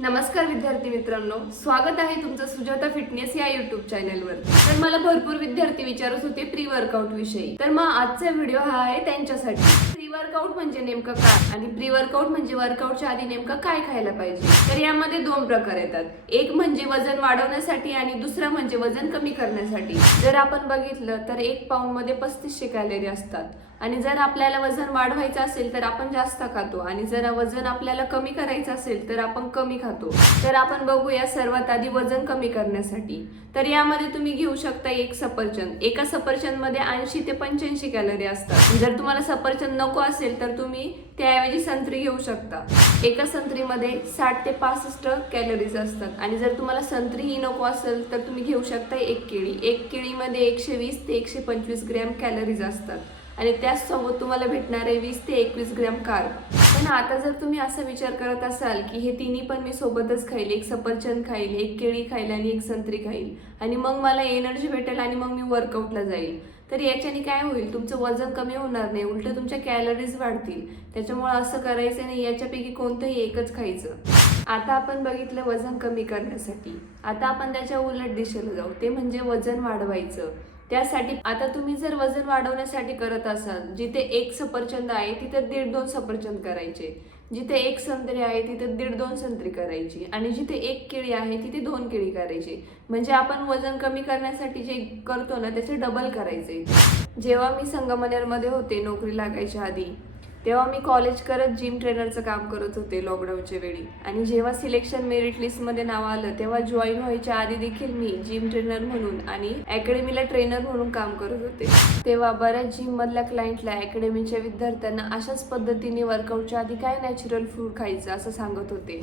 नमस्कार विद्यार्थी मित्रांनो स्वागत आहे तुमचं सुजाता फिटनेस या युट्यूब चॅनलवर तर मला भरपूर विद्यार्थी विचारत होते प्री वर्कआउट विषयी. तर मग आजचा व्हिडिओ हा आहे त्यांच्यासाठी. प्री वर्कआउट म्हणजे नेमकं काय? आणि प्री वर्कआउट म्हणजे वर्कआउटच्या आधी नेमकं काय खायला पाहिजे? तर यामध्ये दोन प्रकार येतात. एक म्हणजे वजन वाढवण्यासाठी आणि दुसरा म्हणजे वजन कमी करण्यासाठी. जर आपण बघितलं तर एक पाऊंडमध्ये पस्तीसशे कॅलरी असतात. आणि जर आपल्याला वजन वाढवायचं असेल तर आपण जास्त खातो. आणि जर वजन आपल्याला कमी करायचं असेल तर आपण कमी खातो. तर आपण बघूया सर्वात आधी वजन कमी करण्यासाठी. तर यामध्ये तुम्ही घेऊ शकता एक सफरचंद. एका सफरचंदमध्ये ऐंशी ते पंच्याऐंशी कॅलरी असतात. जर तुम्हाला सफरचंद नको नको असेल तर तुम्ही त्याऐवजी संत्री घेऊ शकता. एका संत्रीमध्ये साठ ते पासष्ट कॅलरीज असतात. आणि जर तुम्हाला संत्रीही नको असेल तर तुम्ही घेऊ शकता एक केळी. एक केळीमध्ये एकशे वीस ते एकशे पंचवीस ग्रॅम कॅलरीज असतात. आणि त्याचसोबत तुम्हाला भेटणार आहे वीस ते एकवीस ग्रॅम कार्ब पण आता जर तुम्ही असा विचार करत असाल की हे तिन्ही पण मी सोबतच खाईल एक सफरचंद खाईल एक केळी खाईल आणि एक संत्री खाईल आणि मग मला एनर्जी भेटेल आणि मग मी वर्कआउटला जाईल तर याच्याने काय होईल? तुमचं वजन कमी होणार नाही उलट तुमच्या कॅलरीज वाढतील. त्याच्यामुळे असं करायचं नाही याच्यापैकी कोणतंही एकच खायचं. आता आपण बघितलं वजन कमी करण्यासाठी. आता आपण त्याच्या उलट दिशेला जाऊ ते म्हणजे वजन वाढवायचं. त्यासाठी आता तुम्ही जर वजन वाढवण्यासाठी करत असाल जिथे एक सफरचंद आहे तिथे दीड दोन सफरचंद करायचे. जिथे एक संत्री आहे तिथे दीड दोन संत्री करायची. आणि जिथे एक केळी आहे तिथे दोन केळी करायची. म्हणजे आपण वजन कमी करण्यासाठी जे करतो ना त्याचे डबल करायचे. जेव्हा मी संगमनेरमध्ये होते नोकरी लागायच्या आधी तेव्हा मी कॉलेज करत जिम ट्रेनरचं काम करत होते लॉकडाऊनच्या वेळी. आणि जेव्हा सिलेक्शन मेरिट लिस्टमध्ये नाव आलं तेव्हा जॉईन व्हायच्या आधी देखील मी जिम ट्रेनर म्हणून आणि अकॅडमीला ट्रेनर म्हणून काम करत होते. तेव्हा बऱ्याच जिम मधल्या क्लायंटला अकॅडमीच्या विद्यार्थ्यांना अशाच पद्धतीने वर्कआउटच्या आधी काय नॅचरल फूड खायचं असं सांगत होते.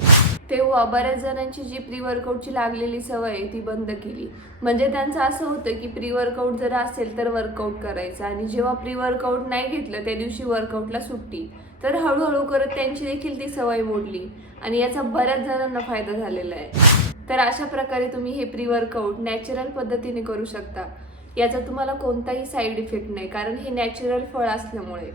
तेव्हा बऱ्याच जणांची जी प्री वर्कआउटची लागलेली सवय आहे ती बंद केली. म्हणजे त्यांचं असं होतं की प्री वर्कआउट जर असेल तर वर्कआउट करायचं आणि जेव्हा प्री वर्कआउट नाही घेतलं त्या दिवशी वर्कआउटला सुट्टी. तर हळूहळू करत त्यांची देखील ती सवय मोडली आणि याचा बऱ्याच जणांना फायदा झालेला आहे. तर अशा प्रकारे तुम्ही हे प्री वर्कआउट नॅचरल पद्धतीने करू शकता. याचा तुम्हाला कोणताही साईड इफेक्ट नाही कारण हे नॅचरल फळ असल्यामुळे.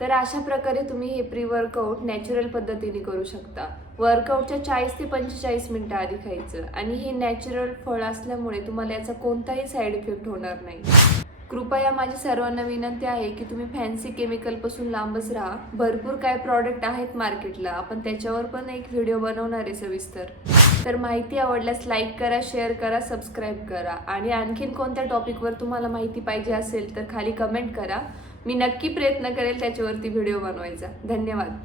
तर अशा प्रकारे तुम्ही हे प्री वर्कआउट नॅचरल पद्धतीने करू शकता. वर्कआउटच्या चाळीस ते पंचेचाळीस मिनटं आधी खायचं. आणि हे नॅचरल फळ असल्यामुळे तुम्हाला याचा कोणताही साईड इफेक्ट होणार नाही. कृपया माझी सर्वांना विनंती आहे की तुम्ही फॅन्सी केमिकलपासून लांबच राहा. भरपूर काय प्रॉडक्ट आहेत मार्केटला आपण त्याच्यावर पण एक व्हिडिओ बनवणार आहे सविस्तर. तर माहिती आवडल्यास लाईक करा शेअर करा सबस्क्राईब करा. आणि आणखीन कोणत्या टॉपिकवर तुम्हाला माहिती पाहिजे असेल तर खाली कमेंट करा. मी नक्की प्रयत्न करेल त्याच्यावरती व्हिडिओ बनवायचा. धन्यवाद.